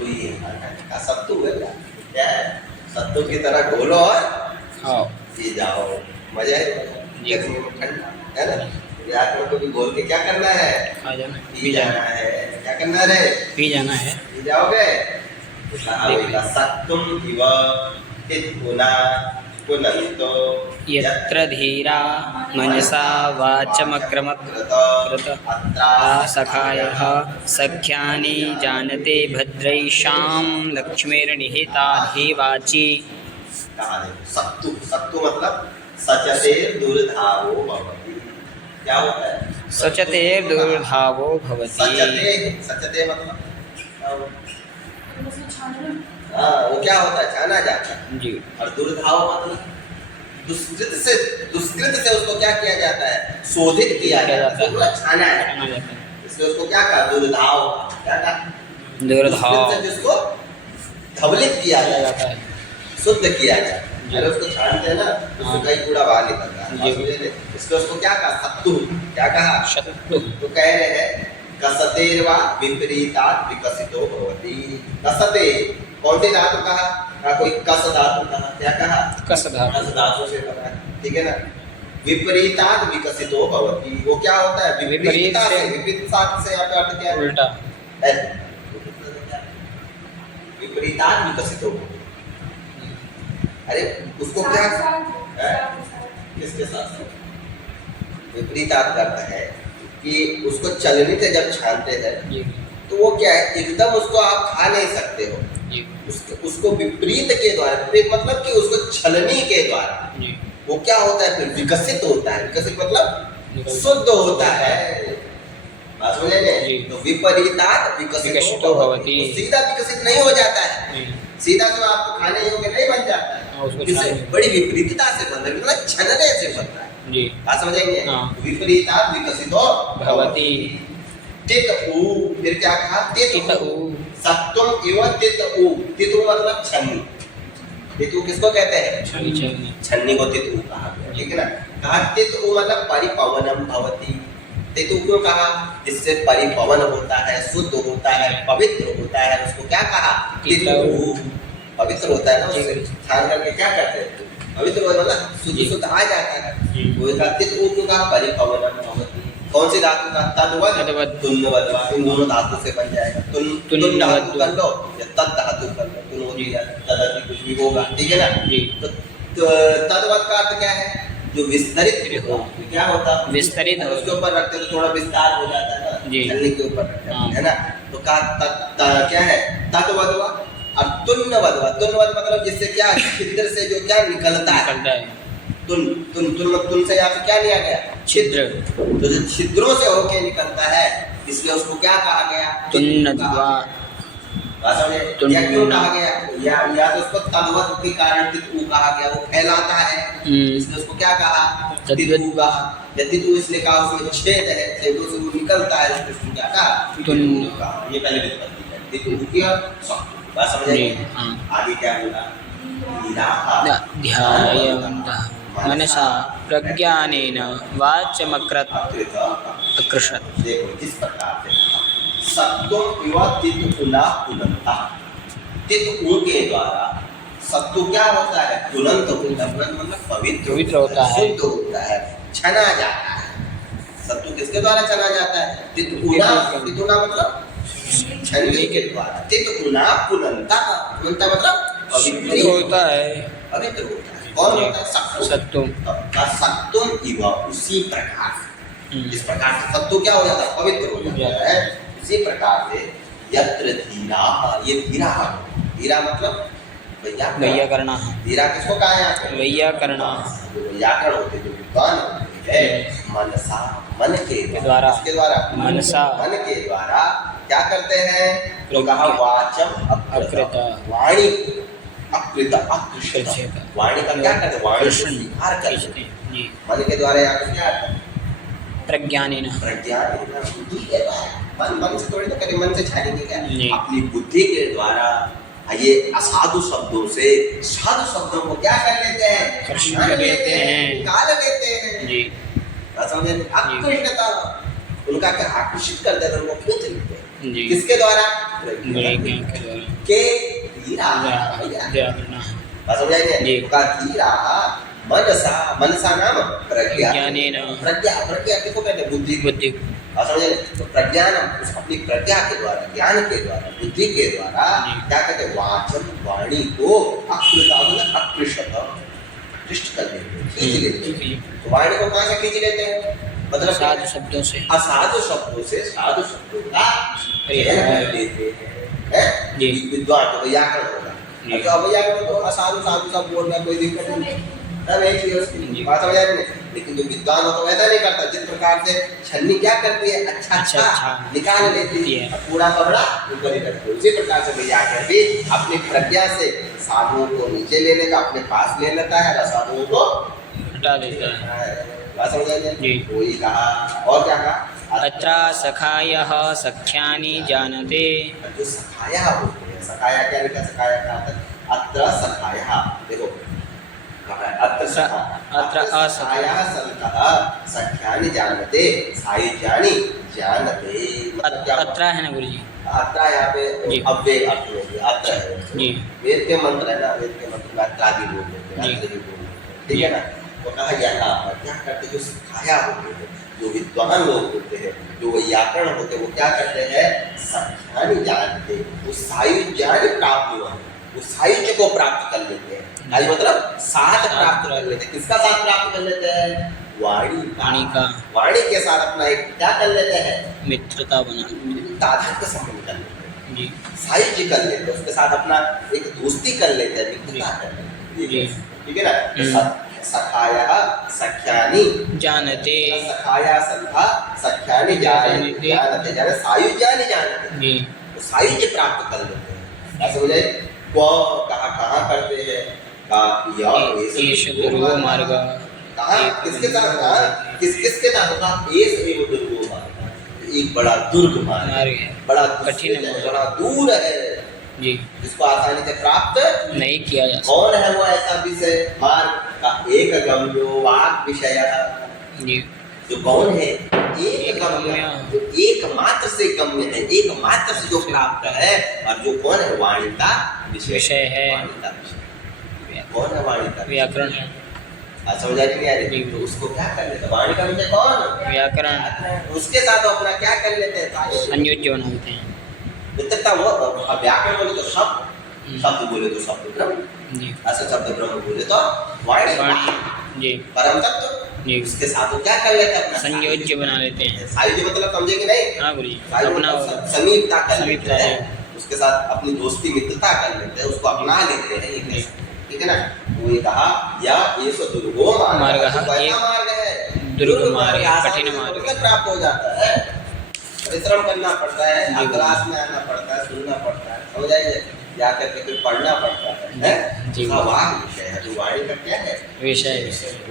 सत्तू ही है, सत्तू है क्या है, सत्तू की तरह घोलो और पी जाओ, मजा है ठंडा है ना। व्याकरण को भी घोल के क्या करना है, पी जाना है। क्या करना है, पी जाना है। पी जाओगे। सत्तुम इव तित्पुना पुनन्तो यत्र धीरा मनसा वाचमक्रमत् कृता सखायः सख्यानि जानते भद्रैषां लक्ष्मीर्निहिता धीवाची। सत्तु, सत्तु मतलब सचते दुर्धावो भवति। क्या होता है, सचते दुर्धावो भवति। सचते, सचते मतलब हाँ वो क्या होता है, छाना जाता है जी। और दुर्धाव मतलब दुष्कृत से उसको क्या किया जाता है, शोधित किया जाता है, छाना है। इसलिए उसको क्या कहा, दुर्धाव। क्या कहा, दुर्धाव, जिसको धवलित किया जाता है, शुद्ध किया जाता है। अरे उसको छानते हैं ना, उसको कई कूड़ा बाहर निकलता है, इसलिए उसको क्या कहा, सत्तु। क्या कहा, सत्तु। तो कह रहे हैं कसतेर्वा विपरीतात् विकसितो भवति। कसते कौन सी धातु कहा, कोई कस धातु कहा। क्या कहा, कस धातु से बना, ठीक है ना। विपरीतात् विकसितो भवति, वो क्या होता है, विपरीत से, विपरीत से अर्थ क्या है, उल्टा। विपरीतात् विकसितो, अरे उसको क्या है, किसके साथ विपरीतात् करता है कि उसको चलनी से जब छानते हैं तो वो क्या है, एकदम उसको आप खा नहीं सकते हो, उसको विपरीत के द्वारा, विपरीत मतलब कि उसको छलनी के द्वारा वो क्या होता है, फिर विकसित होता है। विकसित मतलब शुद्ध होता है, बात समझेंगे। तो विपरीतात् विकसितो भवति, सीधा विकसित नहीं हो जाता है, सीधा तो आपको खाने योग्य नहीं बन जाता है, इससे बड़ी विपरीतता से बनता है, मतलब छलने से बनता है जी। बात समझेंगे। विपरीतात् विकसितो भवति। तितु, फिर क्या कहा, तितु सत्वम एवं तितु। तितु मतलब छन्नी, तितु किसको कहते हैं, छन्नी को तितु कहा, ठीक है ना। कहा तितु मतलब परिपवनम भवति। तितु क्यों कहा, जिससे परिपवन होता है, शुद्ध होता है, पवित्र होता है, उसको क्या कहा, तितु। पवित्र होता है ना, उससे छान करके क्या करते हैं, पवित्र मतलब शुद्ध शुद्ध आ जाता है। वो तितु क्यों कहा, परिपवनम भवति। कौन सी धातु का, तद्वत् तुन्नवत्, इन दोनों धातु से बन जाएगा। तुन्न धातु कर लो या तद धातु कर लो, तुन हो गया, तद कुछ भी होगा, ठीक है ना। तो तद्वत् का अर्थ क्या है, जो विस्तरित हो, क्या होता है, विस्तरित, उसके ऊपर रखते तो थोड़ा विस्तार हो जाता है ना, छलनी के ऊपर रखते हैं, है ना। तो का क्या है, तद्वत् और तुन्नवत्। तुन्नवत् मतलब जिससे क्या, छिद्र से जो क्या निकलता है, तुन से यहाँ पे क्या लिया गया, छिद्र, तो जो छिद्रों से होके निकलता है, इसलिए उसको क्या कहा गया, या क्यों कहा गया, या तो उसको तद्वत् के कारण तितु कहा गया, वो फैलाता है, इसलिए उसको क्या कहा, तितु कहा। या तितु इसलिए कहा, उसमें छेद है, छेदों से वो निकलता है, इसलिए क्या कहा, तितु कहा। ये पहले व्युत्पत्ति है तितु की, बात समझिए। आगे क्या होगा, ध्यायन्तः मनसा प्रज्ञानेन वाचमकृत अकृषत्। देखो इस प्रकार से सत्वम इव तितुना पुनन्ता, तितु के द्वारा सत्व क्या होता है, पुनन्त होता है। पुनन्त मतलब पवित्र होता है, शुद्ध होता है, छना जाता है। सत्व किसके द्वारा छना जाता है, तितुना। तितुना मतलब छलनी के द्वारा। तितुना पुनन्ता, पुनन्ता मतलब पवित्र होता है, पवित्र होता है। कौन होता है, सत्तु। सत्तुम इव, उसी प्रकार, इस प्रकार से सत्तु क्या हो जाता है, पवित्र हो जाता है। इसी प्रकार से यत्र धीरा, ये धीरा, धीरा मतलब वैयाकरण। धीरा किसको कहा है, वैयाकरण। व्याकरण होते जो विद्वान होते हैं, मनसा, मन के द्वारा, किसके द्वारा, मनसा, मन के द्वारा क्या करते हैं, तो कहा वाचम अकृत, वाणी अकृत, अकृष्ट, वाणी का क्या करते, वाणी स्वीकार करते हैं, मन के द्वारा। या क्या प्रज्ञानेन, प्रज्ञानेन बुद्धि के द्वारा। मन से थोड़ी ना करें, मन से छानेंगे क्या, अपनी बुद्धि के द्वारा। ये असाधु शब्दों से साधु शब्दों को क्या कर लेते हैं, कर लेते हैं, निकाल लेते हैं जी। समझे, आकृष्टता, उनका क्या आकर्षित कर देते हैं, उनको खींच लेते हैं, किसके द्वारा, प्रज्ञा के द्वारा। के धीरा व्याकरणः बात समझ आई जी। क्या का धीरा मनसा मनसा नाम प्रज्ञा ज्ञानेन प्रज्ञा प्रज्ञा किसको कहते हैं बुद्धि बुद्धि आप समझ रहे तो प्रज्ञान उस अपनी प्रज्ञा के द्वारा ज्ञान के द्वारा बुद्धि के द्वारा जी। क्या कहते हैं वाचन वाणी को अकृष्ट पृष्ठ कर लेते हैं खींच लेते हैं तो वाणी को कहाँ से खींच लेते हैं मतलब साधु शब्दों से असाधु शब्दों से साधु शब्दों का चयन कर लेते हैं जी। विद्वान तो व्याकरण होगा जी। तो अव्याकरण तो असाधु साधु सब बोल रहा है कोई दिक्कत नहीं सब एक ही है उसकी जी। बात समझ आ रही है लेकिन जो विद्वान हो तो वैसा नहीं करता जिस प्रकार से छन्नी क्या करती है अच्छा अच्छा अच्छा निकाल लेती है और पूरा कपड़ा ऊपर ही रखती है उसी प्रकार से व्याकरण भी अपनी प्रज्ञा से साधुओं को नीचे ले लेता अपने पास ले लेता है असाधुओं को हटा देता है बात समझ आ रही जी। है वही कहा और क्या कहा अत्र सखायः सख्यानि जानते जो सखाया होते हैं सखाया क्या लिखा सखाया का अर्थ अत्र सखाया देखो अत्र असखाया सन्तः सख्यानि जानते सायुज्यानि जानते मतलब क्या अत्र है ना गुरु जी अत्र यहाँ पे जी। अव्यय अर्थ हो गया अत्र है जी वेद के मंत्र है ना वेद के मंत्र में अत्र भी बोल देते हैं जी। अत्र भी बोल देते हैं ठीक है ना तो कहा यहाँ पर क्या करते जो सखाया होते हैं जो विद्वान लोग होते हैं जो व्याकरण होते हैं वो क्या करते हैं सख्यानि जानते वो सायुज्यानि प्राप्त हुआ वो सायुज्य को प्राप्त कर लेते हैं आज मतलब साथ प्राप्त कर लेते हैं किसका साथ प्राप्त कर लेते हैं वाणी का वाणी के साथ अपना एक क्या कर लेते हैं मित्रता बना तादात्म्य संबंध कर लेते हैं जी सायुज्य कर लेते हैं उसके साथ अपना एक दोस्ती कर लेते हैं मित्रता कर लेते जी। हैं ठीक है ना सखाया सख्यानि जानते सखाया संधा सख्यानि जानते जानते जाने सायुज्यानि जानते जी तो सायुज्य प्राप्त कर लेते हैं ऐसा हो जाए वो कहाँ करते हैं ईश ध्रुव मार्ग कहाँ किसके साथ कहा किसके साथ होगा एस एव दुर्गो मार्ग एक बड़ा दुर्ग मार्ग मार्ग है बड़ा कठिन दुष्ट है, मार्ग। बड़ा दूर है जी जिसको आसानी से प्राप्त नहीं किया जा सकता कौन है वो ऐसा विषय मार्ग का एक गम्यो वाक विषय जी जो कौन है एक गम्य जो एकमात्र से गम्य है एकमात्र से जो प्राप्त है और जो कौन है वाणी का विषय है वाणी का विषय कौन है वाणी का व्याकरण है समझ आ रही है तो उसको क्या कर लेते हैं वाणी का विषय कौन व्याकरण उसके साथ अपना क्या कर लेते हैं संयोज्य बनाते हैं मित्रता वो व्याकरण बोले तो शब्द शब्द बोले तो शब्द ब्रह्म जी ऐसा शब्द ब्रह्म बोले तो वाणी वाणी जी परम तत्व जी उसके साथ वो क्या कर लेते हैं अपना संयोज्य बना लेते हैं सायुज्य मतलब समझेंगे नहीं हाँ गुरु जी सायुज्य अपना मतलब समीपता कर समीपता लेते है। हैं उसके साथ अपनी दोस्ती मित्रता कर लेते हैं उसको अपना लेते हैं जी। ठीक है ना वो ये कहा या ये सो दुर्गो मार्ग तो कैसा एक मार्ग है दुर्ग मार्ग, आसानी कठिन से मार्ग। तुरंत प्राप्त हो जाता है परिश्रम करना पड़ता है जी। क्लास में आना पड़ता है सुनना पड़ता है समझ आइए जा करके फिर पढ़ना पड़ता है जी। उसका वाणी विषय है जो वाणी का क्या है विषय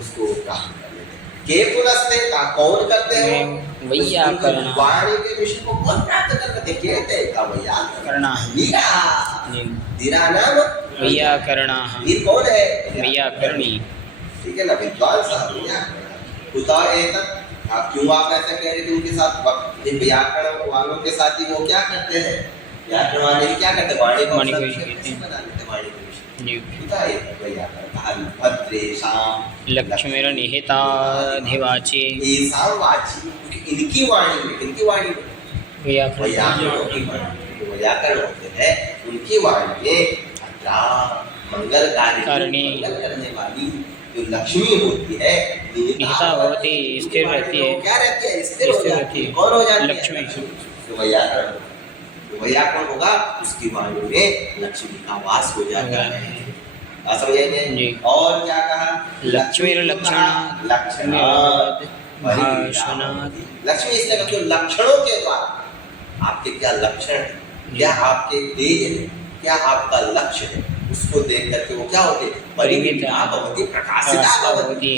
उसको प्राप्त कर लेते हैं के पुनस्ते का कौन करते हैं वैयाकरण वाणी के विषय को कौन प्राप्त कर लेते हैं कहते हैं का व्याकरण करना धीरा जी धीरा नाम वैयाकरण धीर कौन है वैयाकरणी ठीक है ना विद्वान साहब व्याकरण कुता एतत् क्यों आप ऐसा कह रहे थे उनके साथ ये व्याकरण वालों के साथ ही वो क्या करते हैं व्याकरण वाले क्या करते हैं वाणी वाणी को को ही विषय कहते हैं। बना लेते हैं वाणी के विषय जी कुता एतत् व्याकरण कहा भद्रेशाम लक्ष्मीर्निहिताधिवाची ऐसा वाची क्योंकि इनकी वाणी में व्याकरण व्याकरण की वाणी जो व्याकरण होते हैं उनकी वाणी में अत्रा मंगलकारी मंगल करने वाली जो लक्ष्मी होती है निहिता होती स्थिर रहती है क्या रहती है स्थिर हो स्थिर जाती रहती है है। कौन हो जाती है लक्ष्मी। जो व्याकरण होगा उसकी वाणी में लक्ष्मी का वास हो जाता है आप समझेंगे जी। और क्या कहा लक्ष्मीर्लक्षणात् लक्षणात् भाषणात् लक्ष्मी इसलिए क्योंकि लक्षणों के द्वारा आपके क्या लक्षण है क्या आपके तेज है क्या आपका लक्ष्य है उसको देख करके वो क्या होते परिमिता भवति प्रकाशिता भवति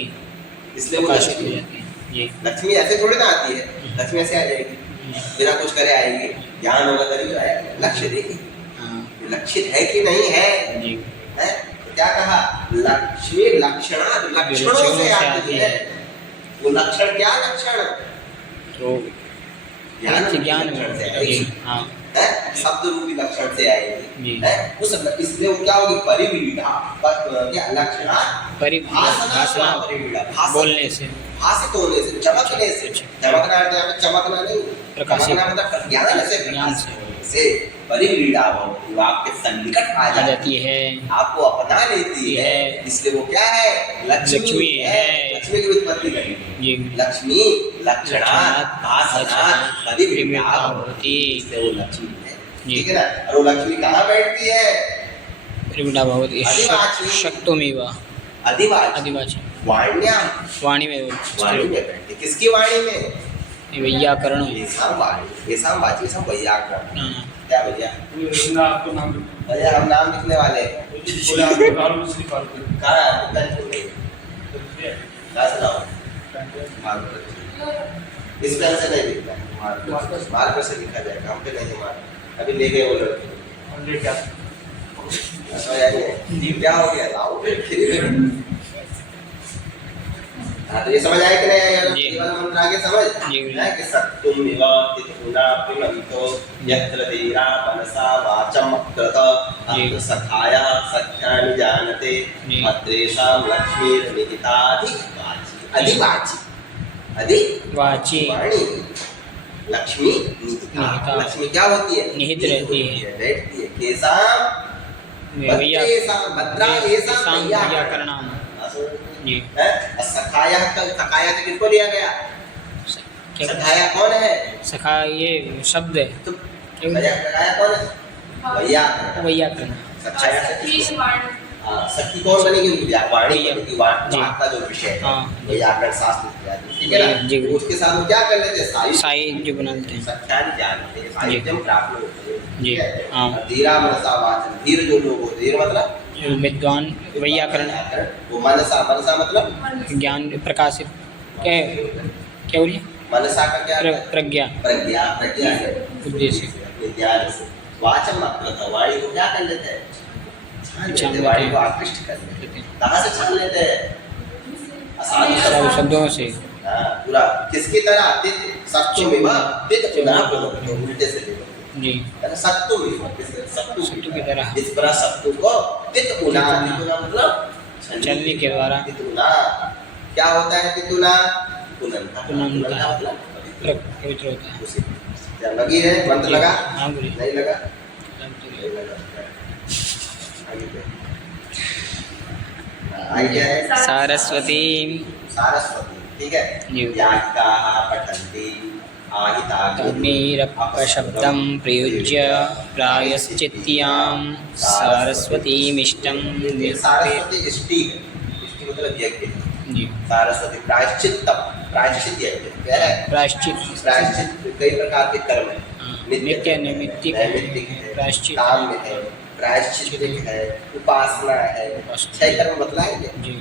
इसलिए वो प्रकाशित हो लक्ष्मी जाती है जी लक्ष्मी ऐसे थोड़ी ना आती है लक्ष्मी ऐसे आ जाएगी बिना कुछ करे आएगी ज्ञान होगा तभी आएगी लक्ष्य देखिए हाँ लक्षित है कि नहीं है जी है तो क्या कहा लक्ष्मी लक्षणा लक्षणों से आती है वो लक्षण क्या लक्षण तो ज्ञान ज्ञान लक्षण से जी आएगी। हाँ है, शब्द रूपी लक्षण से आएगी जी। है, उस इसलिए वो क्या होगी परिवीढ़ा, क्या लक्षणा भाषणा बोलने से, भाषित होने से, चमकने से, चमकना अर्थ यहाँ पे चमकना नहीं, प्रकाशित, चमकना मतलब ज्ञान से, ज्ञान से परिवीढ़ा भवति, वो आपके सन्निकट आ जाती है, आपको अपना लेती है, इसलिए वो क्या है लक्ष्मी है, लक्ष्मी की उत्पत्ति करेगी, लक्ष्मी लक्षणात् भाषणात् परिवीढ़ा भवति, इसलिए वो लक्ष्मी है, ठीक है ना। और वो लक्ष्मी कहाँ बैठती है, परिवीढ़ा भवति शक्तुमेव, अधिवाची वाण्याम, वाणी में बैठती, किसकी वाणी में, वैयाकरण, येषां वाणी, येषां वाची, येषां वैयाकरण, क्या भैया आपको नाम भैया हम नाम लिखने वाले हैं, बोले आप कहाँ है आपको पेन क्यों नहीं, कहाँ से लाओ, इस पेन से नहीं लिखना है, मार्कर से लिखा जाएगा, हम पे नहीं मार्कर, अभी ले गए वो लड़के, क्या हो गया लाओ फिर, हाँ तो ये समझ आया कि नहीं आया, केवल मंत्र आगे समझ है कि सत्तुम विवादित गुना पुनंतो यत्र धीरा मनसा वाचम कृत अत्र सखाया सख्यानि जानते अत्रेषां लक्ष्मीर् निहिताधिवाची, अधिवाची वाणी, लक्ष्मी निहिता, लक्ष्मी क्या होती है, निहित रहती है, बैठती है, केसाम भद्रा येषां वैयाकरणाम, जी है। सखाया से किसको लिया गया, सखाया कौन है, सखा ये शब्द है, तो सखाया कौन है, वैयाकरण, सखाया से सखी कौन बनेगी, वाणी बनेगी, वाणी का जो विषय है वैयाकरण शास्त्र, ठीक है ना। उसके साथ वो क्या कर लेते हैं, साई जो बना लेते हैं, सख्यानि जानते हैं, साहित्यम प्राप्त होते हैं, जी हाँ। धीरा मनसा वाचन, धीर जो लोग होते, धीर मतलब विद्वान, वैयाकरण वो मनसा, मनसा मतलब ज्ञान प्रकाशित, क्या बोलिए, मनसा का क्या प्रज्ञा, प्रज्ञा, प्रज्ञा है उद्देश्य, ज्ञान से, वाचम मतलब वाणी को क्या कर लेते हैं, छान लेते, वाणी को आकृष्ट कर लेते हैं, कहाँ से छान लेते हैं, सब शब्दों से, पूरा किसकी तरह, तित सत्तुमेव, तित पुनः पुनः, उल्टे से ले जी, सत्तुमेव, सत्तु की तरह, इस तरह सत्तु को तितुना, तितुना मतलब चलने के द्वारा, तितुना क्या होता है, तितुना पुनंता, पुनंता मतलब पवित्र होता है, उसी क्या लगी है, मंत्र लगा, हाँ बोलिए, नहीं लगा, नहीं लगा, आगे क्या है, सरस्वती, सारस्वती, ठीक है, यागिकाः पठन्ति अग्निरपशब्दं प्रयुज्य प्रायश्चित्यां सारस्वतीमिष्टं सारस्वती इष्टि है, इष्टि मतलब यज्ञ, जी सारस्वती प्रायश्चित, प्रायश्चित यज्ञ क्या है, प्रायश्चित, प्रायश्चित कई प्रकार के कर्म है, नित्य नैमित्तिक है, प्रायश्चित, काम में है, प्रायश्चित है, उपासना है, छह कर्म बतलाएंगे जी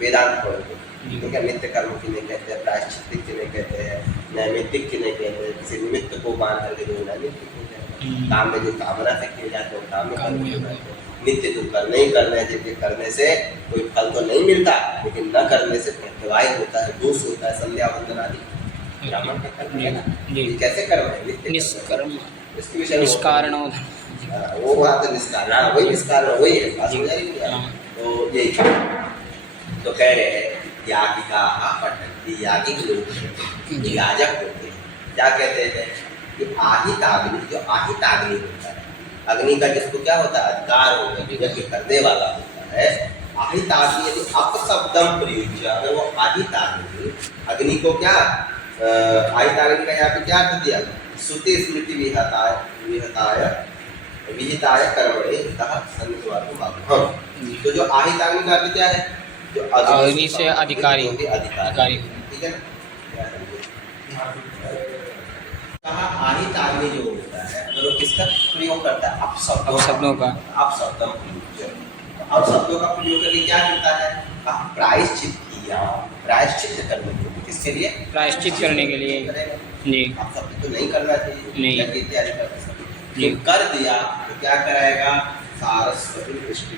वेदांत पढ़ोगे, ठीक है। नित्य कर्म की नहीं कहते हैं, प्रायश्चित की नहीं कहते हैं, नैमित्तिक की नहीं कहते हैं, किसी निमित्त को मान करके जो नैमित्तिक हो जाते हैं, काम में जो कामना से किए जाते हैं काम में करने हो जाते हैं, नित्य जो करने ही करने हैं, जिनके करने से कोई फल तो नहीं मिलता, लेकिन न करने से प्रत्यवाय होता है, दोष होता है, संध्या वंदन आदि ब्राह्मण का कर्म है ना, ये कैसे कर्म है, नित्य निष्कर्म, इसके विषय में निष्कारण, वो बात है निष्कारण, वही निष्कारण वही है, बात समझ आई क्या, तो यही तो कह रहे हैं यागिकाः पठन्ति, यागिक लोग याजक होते हैं, क्या कहते हैं कि आहिताग्नि, जो आहिताग्नि होता है, अग्नि का जिसको क्या होता है अधिकार होता है, यज्ञ करने वाला होता है, आहिताग्नि यदि अपशब्दम प्रयुज्य, अगर वो आहिताग्नि अग्नि को क्या आहिताग्नि का यहाँ पे क्या अर्थ दिया, श्रुति स्मृति विहताय विहताय विहिताय कर्मणे तः सन्निवार्तुम्, तो जो आहिताग्नि का अर्थ क्या है, जो अग्नि से अधिकारी, अधिकारी, ठीक है ना। कहा आहिताग्नि जो होता है, अगर वो किसका प्रयोग करता है, अपशब्दों का, अपशब्दों अपशब्दों का प्रयोग करके क्या करता है, प्रायश्चित किया, प्रायश्चित करने के लिए, किसके लिए, प्रायश्चित करने के लिए, जी अपशब्द तो नहीं करना चाहिए, नहीं इत्यादि कर दिया तो क्या कराएगा, सारस्वती दृष्टि,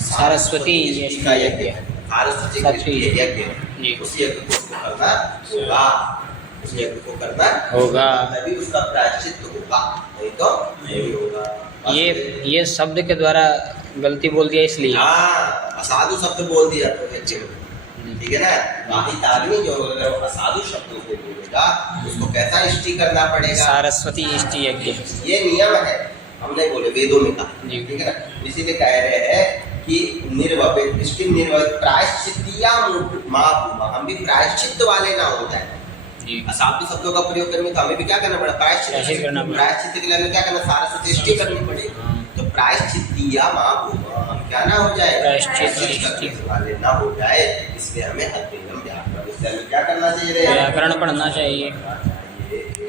सारस्वती का यज्ञ, सारस्वती का यज्ञ, उस यज्ञ को करना होगा, उस यज्ञ को करना होगा। तभी उसका प्रायश्चित होगा, नहीं तो नहीं होगा। ये शब्द के द्वारा गलती बोल दिया इसलिए। हाँ, असाधु शब्द बोल दिया तो यज्ञ में, ठीक है ना। बाहित आदमी जो अगर असाधु शब्दों को बोलेगा उसको कैसा इष्टि करना पड़ेगा? सारस्वती इष्टि यज्ञ। ये नियम है, हमने बोले वेदों में कहा, जी। ठीक है ना। इसीलिए कह रहे हैं कि निर्वपित इष्टि निर्वपित प्रायश्चित्तिया महाभूमा, हम भी प्रायश्चित वाले ना हो जाए। जी। असाधु शब्दों का प्रयोग करने में तो हमें भी क्या करना पड़ा? प्रायश्चित करना पड़ा। प्रायश्चित के लिए हमें क्या करना? सारस्वती इष्टि करनी पड़ेगी। हाँ। तो प्रायश्चित्तिया महाभूमा, हम क्या ना हो जाए? प्रायश्चित करने वाले ना हो जाए, इसलिए हमें अध्ययन व्याकरण, इसलिए हमें क्या करना चाहिए रे? व्याकरण पढ़ना चाहिए।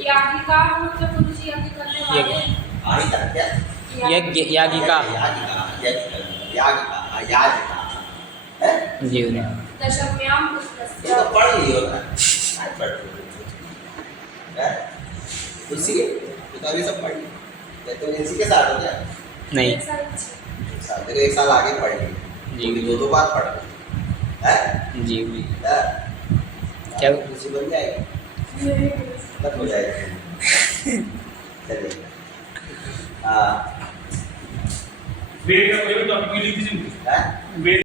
यागिका मतलब गुरुजी यज्ञ करने वाले। आहिता क्या? यज्ञ यागिका। है? जी। दशम्याम ये पुस्तकस्य। तो पढ़ लियो ना, आज पढ़ लियो। है? इसी तो अभी सब पढ़ लियो, तो इसी के साथ हो क्या? नहीं। एक साल पीछे। एक साल, देखो एक साल आगे पढ़ लियो, जी। दो बार पढ़ लियो, है? जी। है? क्या? इसी बन जाएगी, तब हो जाएगी। चलिए, हाँ, वेद का प्रयोग तो आपकी लिखी थी। है? वेद